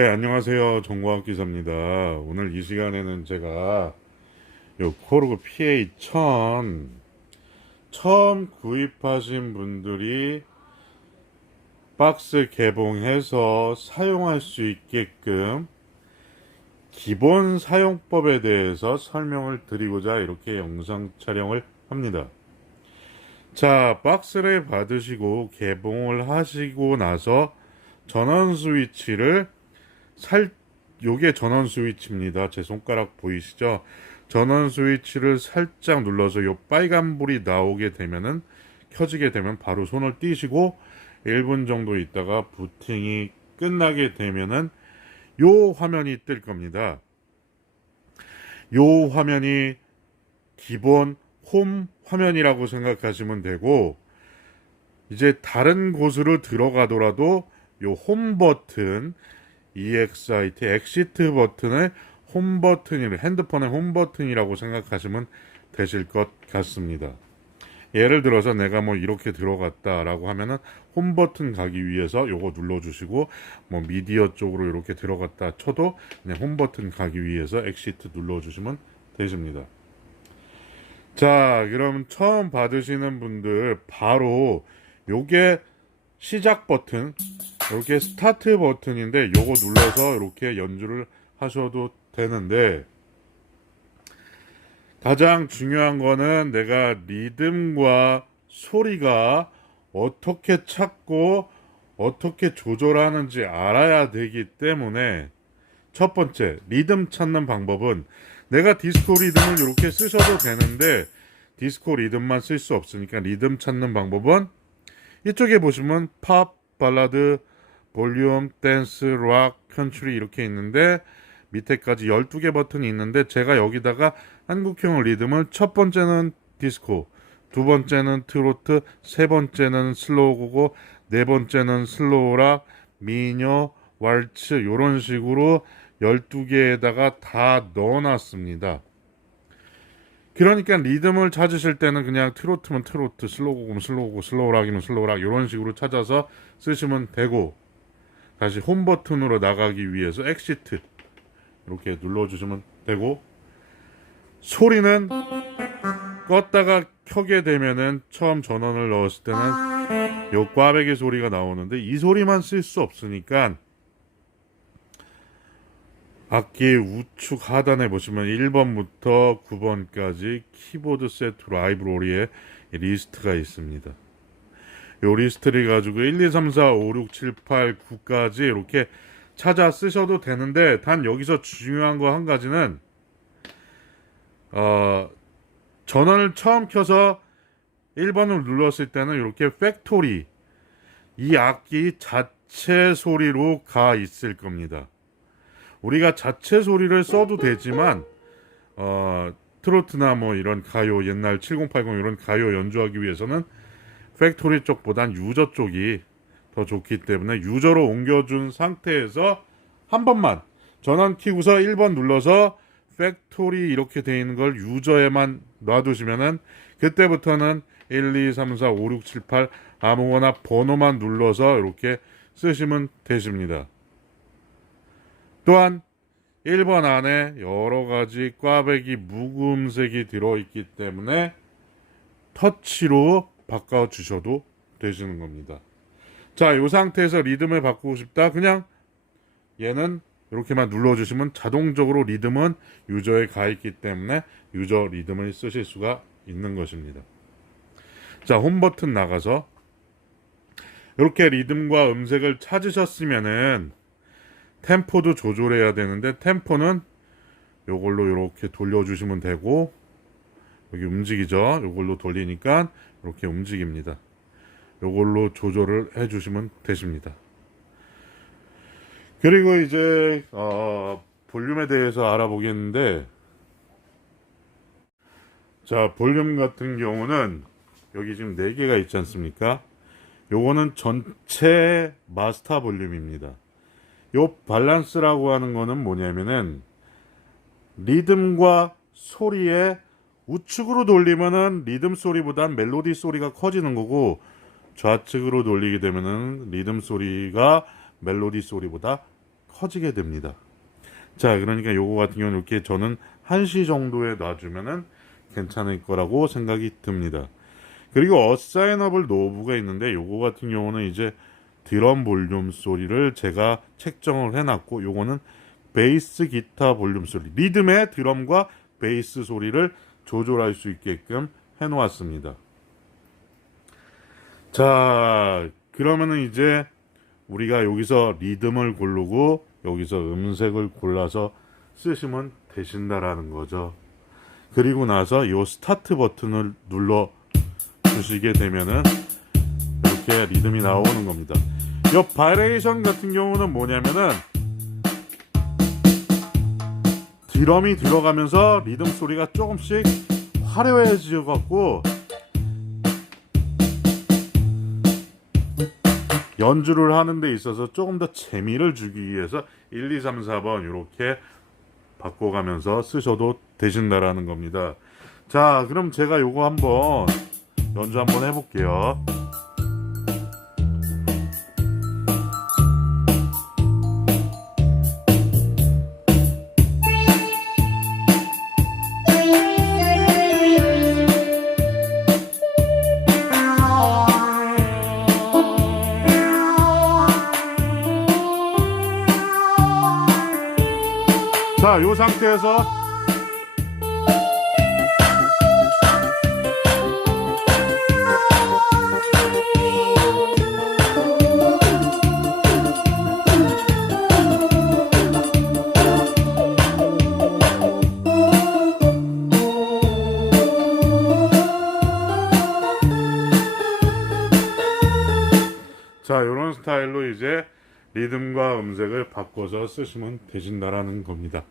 네, 안녕하세요. 정과학 기사입니다. 오늘 이 시간에는 제가 요 코르그 PA1000 처음 구입하신 분들이 박스 개봉해서 사용할 수 있게끔 기본 사용법에 대해서 설명을 드리고자 이렇게 영상 촬영을 합니다. 자, 박스를 받으시고 개봉을 하시고 나서 전원 스위치를 요게 전원 스위치입니다. 제 손가락 보이시죠? 전원 스위치를 살짝 눌러서 요 빨간 불이 나오게 되면은 켜지게 되면 바로 손을 띄시고 1분 정도 있다가 부팅이 끝나게 되면은 요 화면이 뜰 겁니다. 요 화면이 기본 홈 화면이라고 생각하시면 되고, 이제 다른 곳으로 들어가더라도 요 홈 버튼 EXIT 엑시트 버튼을 홈 버튼이 핸드폰의 홈 버튼이라고 생각하시면 되실 것 같습니다. 예를 들어서 내가 뭐 이렇게 들어갔다라고 하면은 홈 버튼 가기 위해서 요거 눌러주시고, 뭐 미디어 쪽으로 이렇게 들어갔다 쳐도 그냥 홈 버튼 가기 위해서 엑시트 눌러주시면 되십니다. 자, 그럼 처음 받으시는 분들 바로 요게 시작 버튼, 이렇게 스타트 버튼인데 요거 눌러서 이렇게 연주를 하셔도 되는데, 가장 중요한 거는 내가 리듬과 소리가 어떻게 찾고 어떻게 조절하는지 알아야 되기 때문에, 첫 번째 리듬 찾는 방법은 내가 디스코 리듬을 이렇게 쓰셔도 되는데 디스코 리듬만 쓸 수 없으니까 리듬 찾는 방법은 이쪽에 보시면 팝, 발라드, 볼륨, 댄스, 락, 컨트리 이렇게 있는데 밑에까지 12개 버튼이 있는데, 제가 여기다가 한국형 리듬을 첫 번째는 디스코, 두 번째는 트로트, 세 번째는 슬로우고, 네 번째는 슬로우 락, 미녀, 왈츠 이런 식으로 12개에다가 다 넣어놨습니다. 그러니까 리듬을 찾으실 때는 그냥 트로트면 트로트, 슬로우면 슬로우고, 슬로우락이면 슬로우락 이런 식으로 찾아서 쓰시면 되고, 다시 홈 버튼으로 나가기 위해서 엑시트 이렇게 눌러주시면 되고, 소리는 껐다가 켜게 되면은 처음 전원을 넣었을 때는 요 꽈배기 소리가 나오는데 이 소리만 쓸 수 없으니까 악기 우측 하단에 보시면 1번부터 9번까지 키보드 세트 라이브러리에 리스트가 있습니다. 요 리스트를 가지고 1, 2, 3, 4, 5, 6, 7, 8, 9까지 이렇게 찾아 쓰셔도 되는데, 단 여기서 중요한 거 한 가지는 전원을 처음 켜서 1번을 눌렀을 때는 이렇게 팩토리, 이 악기 자체 소리로 가 있을 겁니다. 우리가 자체 소리를 써도 되지만 트로트나 뭐 이런 가요, 옛날 7080 이런 가요 연주하기 위해서는 팩토리 쪽보단 유저 쪽이 더 좋기 때문에 유저로 옮겨준 상태에서 한 번만 전원 키고서 1번 눌러서 팩토리 이렇게 돼 있는 걸 유저에만 놔두시면은 그때부터는 1, 2, 3, 4, 5, 6, 7, 8 아무거나 번호만 눌러서 이렇게 쓰시면 되십니다. 또한 1번 안에 여러 가지 꽈배기 묵음색이 들어있기 때문에 터치로 바꿔주셔도 되시는 겁니다. 자, 이 상태에서 리듬을 바꾸고 싶다. 그냥 얘는 이렇게만 눌러주시면 자동적으로 리듬은 유저에 가 있기 때문에 유저 리듬을 쓰실 수가 있는 것입니다. 자, 홈 버튼 나가서 이렇게 리듬과 음색을 찾으셨으면은 템포도 조절해야 되는데, 템포는 요걸로 이렇게 돌려주시면 되고, 여기 움직이죠. 요걸로 돌리니까 이렇게 움직입니다. 요걸로 조절을 해주시면 되십니다. 그리고 이제 볼륨에 대해서 알아보겠는데, 자, 볼륨 같은 경우는 여기 지금 4개가 있지 않습니까? 요거는 전체 마스터 볼륨입니다. 요 밸런스라고 하는 거는 뭐냐면은 리듬과 소리에 우측으로 돌리면은 리듬 소리보단 멜로디 소리가 커지는 거고, 좌측으로 돌리게 되면은 리듬 소리가 멜로디 소리보다 커지게 됩니다. 자, 그러니까 요거 같은 경우는 이렇게 저는 1시 정도에 놔주면은 괜찮을 거라고 생각이 듭니다. 그리고 어사이너블 노브가 있는데 요거 같은 경우는 이제 드럼 볼륨 소리를 제가 책정을 해놨고, 요거는 베이스 기타 볼륨 소리, 리듬의 드럼과 베이스 소리를 조절할 수 있게끔 해놓았습니다. 자, 그러면은 이제 우리가 여기서 리듬을 고르고 여기서 음색을 골라서 쓰시면 되신다라는 거죠. 그리고 나서 이 스타트 버튼을 눌러 주시게 되면은 이렇게 리듬이 나오는 겁니다. 이 바리에이션 같은 경우는 뭐냐면은 드럼이 들어가면서 리듬 소리가 조금씩 화려해져 갖고 연주를 하는 데 있어서 조금 더 재미를 주기 위해서 1, 2, 3, 4번 이렇게 바꿔가면서 쓰셔도 되신다라는 겁니다. 자, 그럼 제가 요거 한번 연주 한번 해볼게요. 자, 요 상태에서 자, 요런 스타일로 이제 리듬과 음색을 바꿔서 쓰시면 되신다라는 겁니다.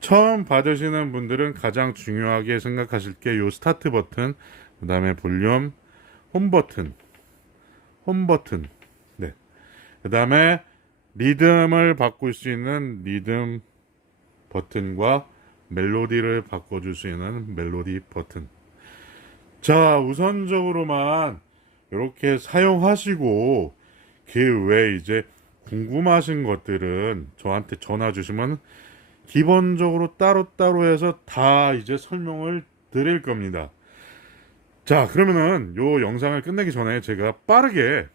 처음 받으시는 분들은 가장 중요하게 생각하실 게 요 스타트 버튼, 그 다음에 볼륨, 홈 버튼, 네. 그 다음에 리듬을 바꿀 수 있는 리듬 버튼과 멜로디를 바꿔줄 수 있는 멜로디 버튼. 자, 우선적으로만 이렇게 사용하시고 그 외에 이제 궁금하신 것들은 저한테 전화 주시면 기본적으로 따로따로 해서 다 이제 설명을 드릴 겁니다. 자, 그러면은 요 영상을 끝내기 전에 제가 빠르게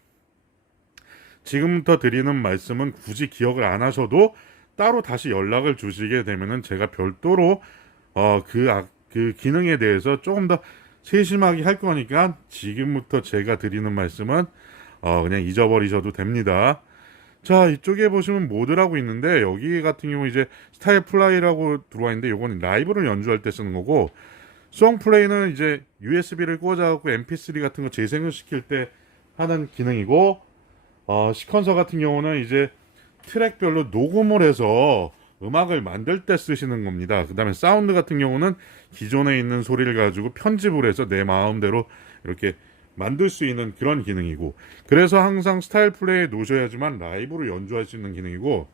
지금부터 드리는 말씀은 굳이 기억을 안 하셔도 따로 다시 연락을 주시게 되면은 제가 별도로 그 기능에 대해서 조금 더 세심하게 할 거니까 지금부터 제가 드리는 말씀은 그냥 잊어버리셔도 됩니다. 자, 이쪽에 보시면 모드라고 있는데 여기 같은 경우 이제 스타일 플라이라고 들어와 있는데 요거는 라이브를 연주할 때 쓰는 거고, 송 플레이는 이제 USB를 꽂아갖고 MP3 같은 거 재생을 시킬 때 하는 기능이고, 시퀀서 같은 경우는 이제 트랙별로 녹음을 해서 음악을 만들 때 쓰시는 겁니다. 그 다음에 사운드 같은 경우는 기존에 있는 소리를 가지고 편집을 해서 내 마음대로 이렇게 만들 수 있는 그런 기능이고, 그래서 항상 스타일 플레이에 놓으셔야지만 라이브로 연주할 수 있는 기능이고,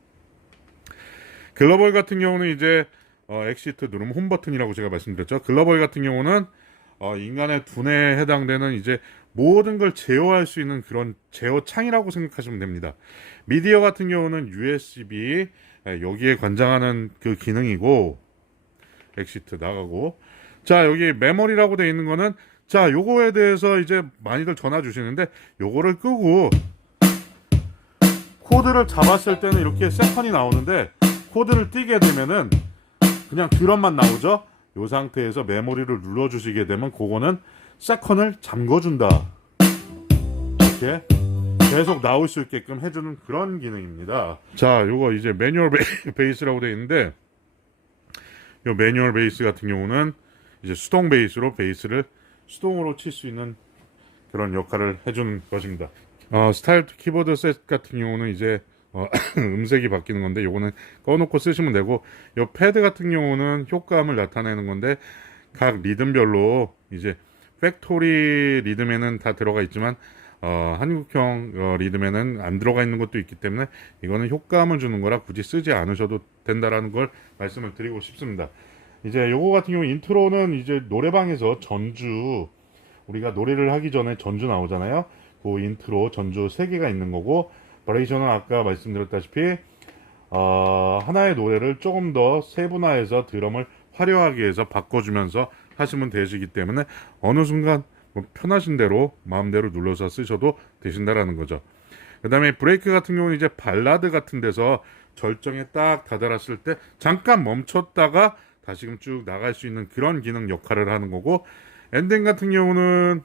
글로벌 같은 경우는 이제 엑시트 누르면 홈 버튼이라고 제가 말씀드렸죠. 글로벌 같은 경우는 인간의 두뇌에 해당되는 이제 모든 걸 제어할 수 있는 그런 제어 창이라고 생각하시면 됩니다. 미디어 같은 경우는 USB 여기에 관장하는 그 기능이고, 엑시트 나가고, 자, 여기 메모리라고 되어 있는 거는, 자, 요거에 대해서 이제 많이들 전화 주시는데 요거를 끄고 코드를 잡았을 때는 이렇게 세컨이 나오는데 코드를 띄게 되면은 그냥 드럼만 나오죠. 요 상태에서 메모리를 눌러 주시게 되면 그거는 세컨을 잠궈준다. 이렇게 계속 나올 수 있게끔 해주는 그런 기능입니다. 자, 요거 이제 매뉴얼 베이스라고 되어 있는데, 요 매뉴얼 베이스 같은 경우는 이제 수동 베이스로 베이스를 수동으로 칠 수 있는 그런 역할을 해주는 것입니다. 스타일 키보드 셋 같은 경우는 이제 음색이 바뀌는 건데 요거는 꺼놓고 쓰시면 되고, 요 패드 같은 경우는 효과음을 나타내는 건데 각 리듬별로 이제 팩토리 리듬에는 다 들어가 있지만 한국형 리듬에는 안 들어가 있는 것도 있기 때문에 이거는 효과음을 주는 거라 굳이 쓰지 않으셔도 된다라는 걸 말씀을 드리고 싶습니다. 이제 요거 같은 경우 인트로는 이제 노래방에서 전주, 우리가 노래를 하기 전에 전주 나오잖아요. 그 인트로 전주 3개가 있는 거고, 버레이션은 아까 말씀드렸다시피 하나의 노래를 조금 더 세분화해서 드럼을 화려하게 해서 바꿔주면서 하시면 되시기 때문에 어느 순간 뭐 편하신 대로 마음대로 눌러서 쓰셔도 되신다라는 거죠. 그 다음에 브레이크 같은 경우는 이제 발라드 같은 데서 절정에 딱 다다랐을 때 잠깐 멈췄다가 다시금 쭉 나갈 수 있는 그런 기능 역할을 하는 거고, 엔딩 같은 경우는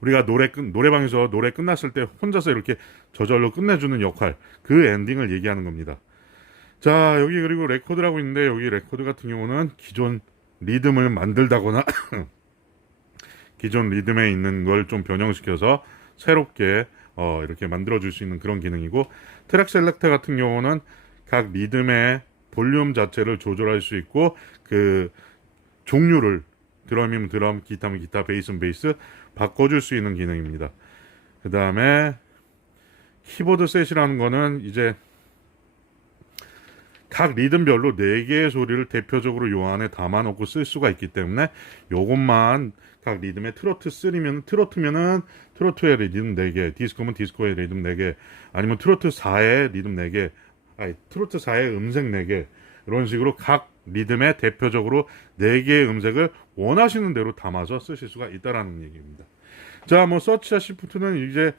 우리가 노래방에서 노래 끝났을 때 혼자서 이렇게 저절로 끝내주는 역할, 그 엔딩을 얘기하는 겁니다. 자, 여기 그리고 레코드라고 있는데, 여기 레코드 같은 경우는 기존 리듬을 만들다거나 기존 리듬에 있는 걸 좀 변형시켜서 새롭게 이렇게 만들어줄 수 있는 그런 기능이고, 트랙 셀렉터 같은 경우는 각 리듬의 볼륨 자체를 조절할 수 있고, 그 종류를 드럼이면 드럼, 기타면 기타, 베이스면 베이스 바꿔줄 수 있는 기능입니다. 그 다음에 키보드 셋이라는 거는 이제 각 리듬별로 4개의 소리를 대표적으로 요 안에 담아놓고 쓸 수가 있기 때문에 요것만 각 리듬의 트로트 3면 트로트면은 트로트의 리듬 4개, 디스코면 디스코의 리듬 4개, 아니면 트로트 4의 리듬 4개, 트로트 4의 음색 4개, 이런 식으로 각 리듬의 대표적으로 4개의 음색을 원하시는 대로 담아서 쓰실 수가 있다라는 얘기입니다. 자, 뭐 서치와 시프트는 이제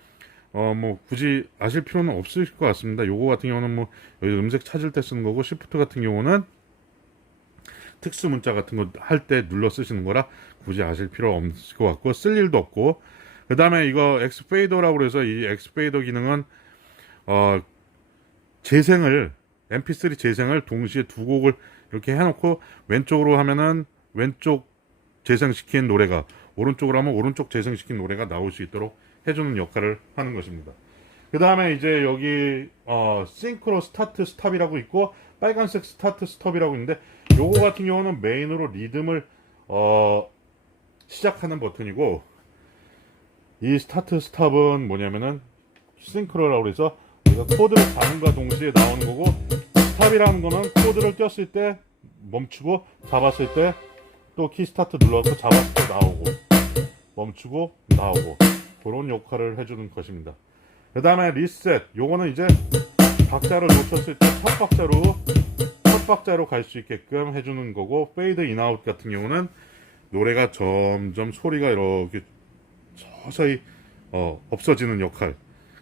뭐 굳이 아실 필요는 없을 것 같습니다. 요거 같은 경우는 뭐 여기 음색 찾을 때 쓰는 거고, 시프트 같은 경우는 특수 문자 같은 거 할 때 눌러 쓰시는 거라 굳이 아실 필요 없을 것 같고, 쓸 일도 없고. 그 다음에 이거 엑스페이더라고 해서 이 엑스페이더 기능은 재생을 mp3 재생을 동시에 두 곡을 이렇게 해놓고 왼쪽으로 하면은 왼쪽 재생시킨 노래가, 오른쪽으로 하면 오른쪽 재생시킨 노래가 나올 수 있도록 해주는 역할을 하는 것입니다. 그 다음에 이제 여기 싱크로 스타트 스탑이라고 있고, 빨간색 스타트 스톱이라고 있는데, 요거 같은 경우는 메인으로 리듬을 시작하는 버튼이고, 이 스타트 스탑은 뭐냐면은 싱크로라고 해서 코드를 잡음과 동시에 나오는 거고, 스탑이라는 거는 코드를 꼈을 때 멈추고, 잡았을 때 또 키 스타트 눌러서 잡았을 때 나오고, 멈추고 나오고, 그런 역할을 해주는 것입니다. 그 다음에 리셋, 요거는 이제 박자를 놓쳤을 때 첫 박자로 갈 수 있게끔 해주는 거고, 페이드 인아웃 같은 경우는 노래가 점점 소리가 이렇게 서서히 없어지는 역할,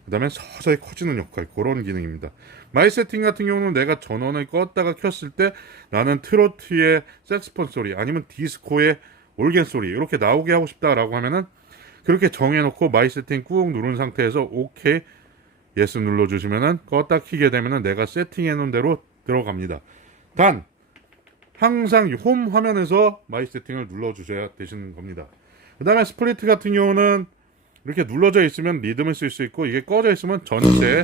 그 다음에 서서히 커지는 역할, 그런 기능입니다. 마이 세팅 같은 경우는 내가 전원을 껐다가 켰을 때 나는 트로트의 색스폰 소리 아니면 디스코의 올겐 소리 이렇게 나오게 하고 싶다라고 하면은 그렇게 정해놓고 마이 세팅 꾹 누른 상태에서 오케이 예스 눌러주시면은 껐다 키게 되면은 내가 세팅해놓은 대로 들어갑니다. 단 항상 홈 화면에서 마이 세팅을 눌러주셔야 되시는 겁니다. 그 다음에 스플리트 같은 경우는 이렇게 눌러져 있으면 리듬을 쓸 수 있고, 이게 꺼져 있으면 전체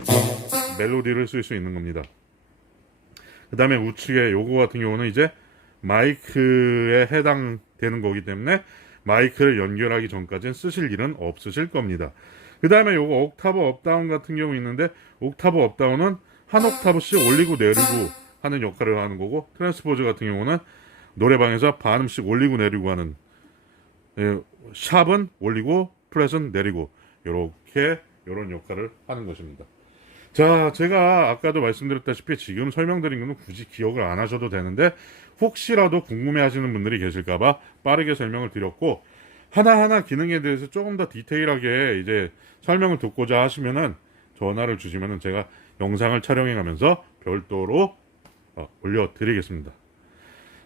멜로디를 쓸 수 있는 겁니다. 그 다음에 우측에 요거 같은 경우는 이제 마이크에 해당되는 거기 때문에 마이크를 연결하기 전까지는 쓰실 일은 없으실 겁니다. 그 다음에 요거 옥타브 업다운 같은 경우 있는데, 옥타브 업다운은 한 옥타브씩 올리고 내리고 하는 역할을 하는 거고, 트랜스포즈 같은 경우는 노래방에서 반음씩 올리고 내리고 하는, 샵은 올리고 플랫은 내리고, 요런 역할을 하는 것입니다. 자, 제가 아까도 말씀드렸다시피 지금 설명드린 거는 굳이 기억을 안 하셔도 되는데, 혹시라도 궁금해 하시는 분들이 계실까봐 빠르게 설명을 드렸고, 하나하나 기능에 대해서 조금 더 디테일하게 이제 설명을 듣고자 하시면은 전화를 주시면은 제가 영상을 촬영해 가면서 별도로 올려드리겠습니다.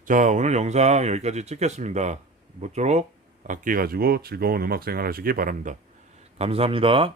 자, 오늘 영상 여기까지 찍겠습니다. 모쪼록 악기 가지고 즐거운 음악 생활 하시기 바랍니다. 감사합니다.